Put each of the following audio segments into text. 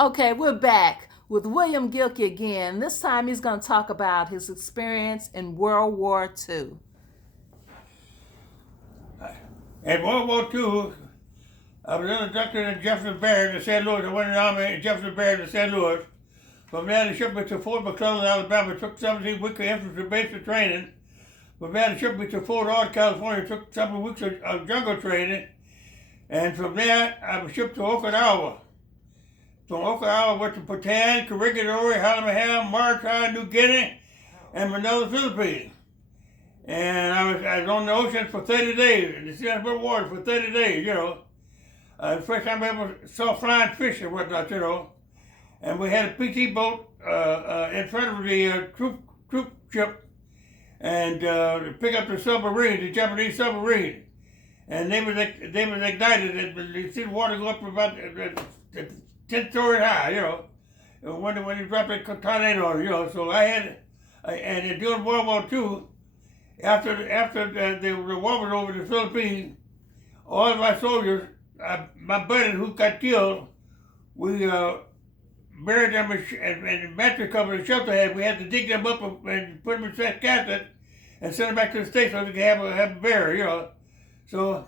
Okay, we're back with William Gilkey again. This time he's going to talk about his experience in World War II. In World War II, I was inducted in Jefferson Barracks in St. Louis. I went in the Army in Jefferson Barracks in St. Louis. From there, they shipped me to Fort McClellan, Alabama. Took 17 weeks of infantry basic training. From there, they shipped me to Fort Ord, California. Took 7 weeks of jungle training. And from there, I was shipped to Okinawa. From Okinawa, I went to Patan, Corregidor, Halmaham, Marshall, New Guinea, and Manila, Philippines. And I was on the ocean for 30 days, in the sea of water for 30 days, The first time I ever saw flying fish and whatnot, And we had a PT boat in front of the troop ship, and to pick up the submarine, the Japanese submarine. And they was ignited, and you see the water go up about 10 stories high, when they dropped a tornado on it, So and during World War II, after the war was over in the Philippines, all of my soldiers, my buddies who got killed, we buried them in the mattress cover the shelter had. We had to dig them up and put them in set casket and send them back to the States so they could have a burial, So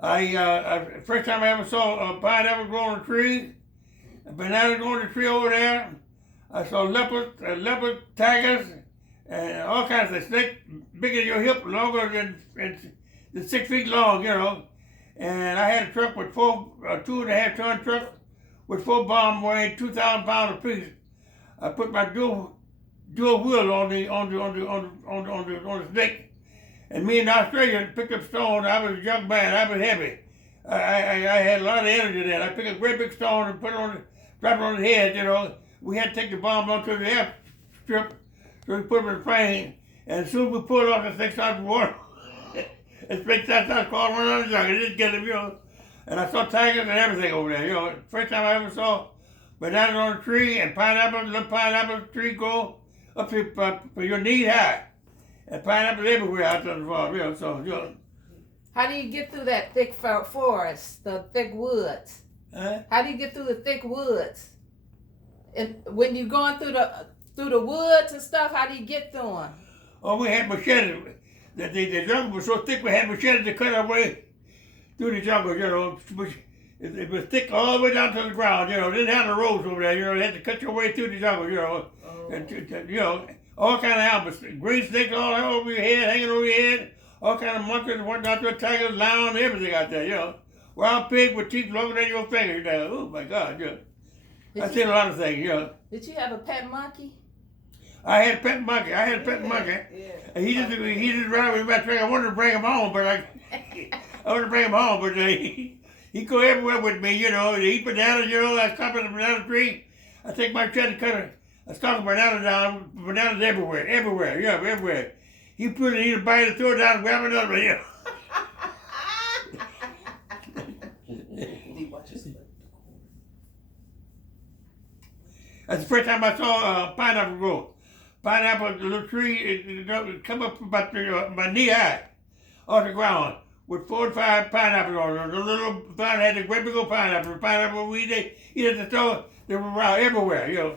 first time I ever saw a pineapple growing on a tree, a banana growing on a tree over there. I saw leopards, tigers, and all kinds of snakes, bigger than your hip, longer than 6 feet long, And I had a truck with 2.5 ton truck with 4 bombs weighing 2,000 pounds apiece. I put my dual wheel on the snake, and me in Australia picked up stones. I was a young man. I was heavy. I had a lot of energy then. I picked a great big stone and dropped it on the head. We had to take the bomb onto the airstrip. So we put them in the plane, and as soon as we pulled off, the thing started water. The snake started crawling around the jungle. It didn't get him, And I saw tigers and everything over there, First time I ever saw bananas on a tree and little pineapple tree go up to for your knee high. And pineapples everywhere out there in the farm, So, How do you get through that thick forest, the thick woods? How do you get through the thick woods? And when you're going through the woods and stuff, how do you get through them? Oh, we had machetes. The jungle was so thick, we had machetes to cut our way through the jungle, It was thick all the way down to the ground, Didn't have the roads over there, You had to cut your way through the jungle, And, all kind of animals, green snakes all over your head, hanging over your head, all kind of monkeys, whatnot, tigers, lions, everything out there, Wild pig with teeth longer than your fingers, Oh my God, I've seen a lot of things, Did you have a pet monkey? I had a pet monkey. Yeah. And he just ran with my truck. I wanted to bring him home, but he go everywhere with me, To eat bananas, I stop at the banana tree. I take my chin and cut a stalk of banana down. Bananas everywhere, everywhere. He put it, he'd bite it, throw it down, and grab another one, That's the first time I saw pineapple grow. Pineapple, the little tree, it come up about my knee high off the ground with 4 or 5 pineapples on it. The little vine had a great big old pineapple we eat at the store. They were around everywhere,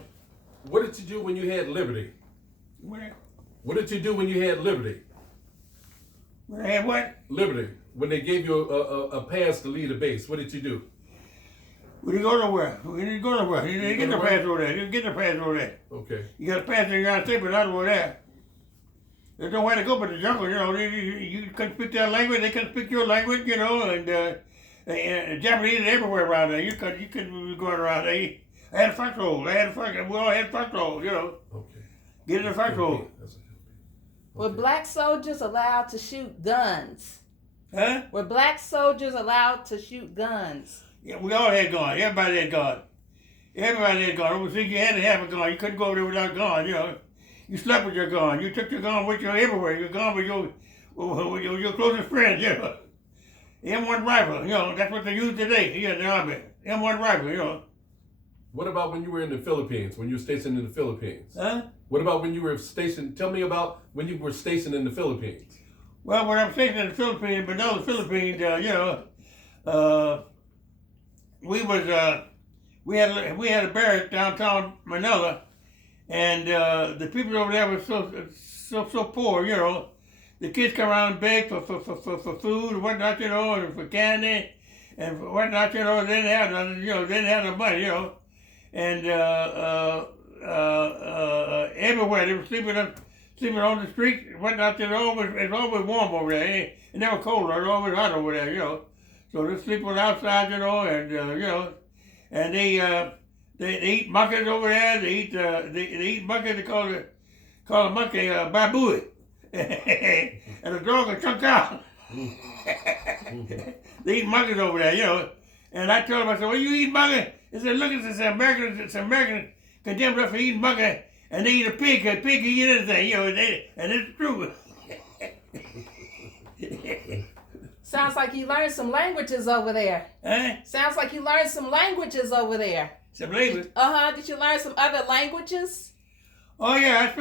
What did you do when you had liberty? Where? What did you do when you had liberty? When I had what? Liberty. When they gave you a pass to leave the base, what did you do? We didn't go nowhere. You didn't get the pass over there. Okay. You got a pass in the United States, but not over there. There's nowhere to go but the jungle, You couldn't speak their language, they couldn't speak your language, and Japanese everywhere around there. You couldn't be going around there. I had a foxhole. We all had foxholes, Okay. Get in the foxhole. Okay. Were black soldiers allowed to shoot guns? Huh? Were black soldiers allowed to shoot guns? Yeah, we all had guns. Everybody had guns. You had to have a gun. You couldn't go over there without a gun, You slept with your gun. You took your gun with you everywhere. Your gun was your closest friend, M1 rifle, that's what they use today in the Army. M1 rifle, What about when you were in the Philippines, when you were stationed in the Philippines? Huh? What about when you were stationed, tell me about when you were stationed in the Philippines. Well, when I'm stationed in the Philippines, we we had a barrack downtown Manila, and the people over there were so poor, you know. The kids come around and beg for food and whatnot, you know, and for candy and for whatnot, you know. They didn't have nothing, you know. They didn't have no money, you know. And everywhere they were sleeping on the street and whatnot. It's always warm over there. It never cold. It's always hot over there, you know. So they sleep on the outside, you know, and you know, and they eat monkeys over there. They eat monkeys. They call a monkey babooey. And the dog will chunk out. They eat monkeys over there, you know. And I told him, I said, well, you eat monkey? He said, look, it's American condemned us for eating monkey, and they eat a pig. A pig can eat anything, you know, and it's true. Sounds like you learned some languages over there. Huh? Sounds like you learned some languages over there. Some language? Did you learn some other languages? Oh, yeah,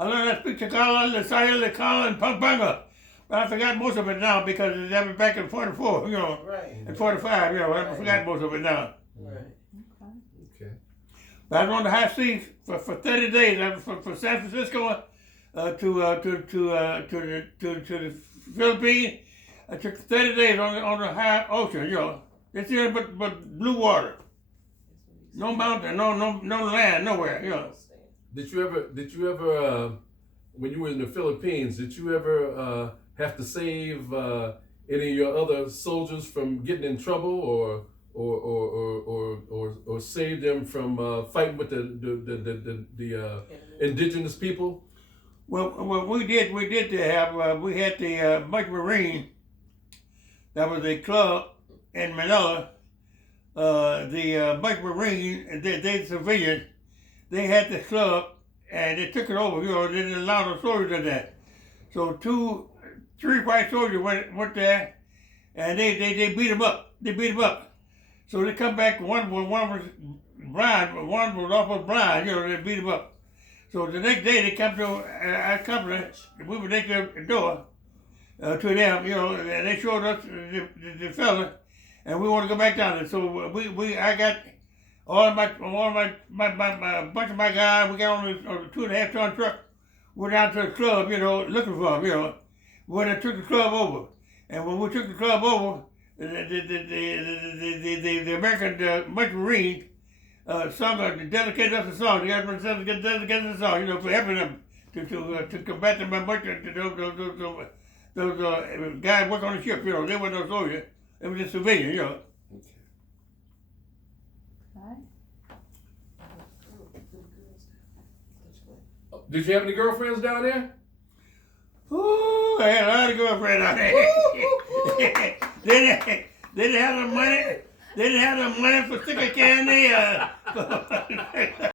I learned to speak Tagalog, Lisaya, Lakala, and Pampanga. But I forgot most of it now because that was back in 44, you know. Right. And 45, you know. I forgot most of it now. Right. Okay. But I was on the high seas for 30 days. I was from San Francisco to the Philippines. I took 30 days on the high ocean, you know. It's here but blue water. No mountain, no land, nowhere, you know. Did you ever, when you were in the Philippines, did you ever have to save any of your other soldiers from getting in trouble, or save them from fighting with the indigenous people? Well, we had the Buck Marine. That was a club in Manila. The Buck Marine, they civilians. They had this club, and they took it over. You know, they didn't allow no soldiers in that. So 3 white soldiers went there, and they beat them up. They beat them up. So they come back. One was blind, but one was awful blind. You know, they beat him up. So the next day they come to our company. We would take the door to them. You know, and they showed us the fella, and we want to go back down there. So I got. All my bunch of my guys, we got on the 2.5-ton truck. Went down to the club, you know, looking for them, you know. When they took the club over, and when we took the club over, the American Marine dedicated us a song. The government dedicated us a song, you know, for helping them to combat the those guys work on the ship, you know. They weren't no soldiers. They were just civilians, you know. Did you have any girlfriends down there? Ooh, I had a lot of girlfriends down there. They didn't have the money. They didn't have the money for sticker candy.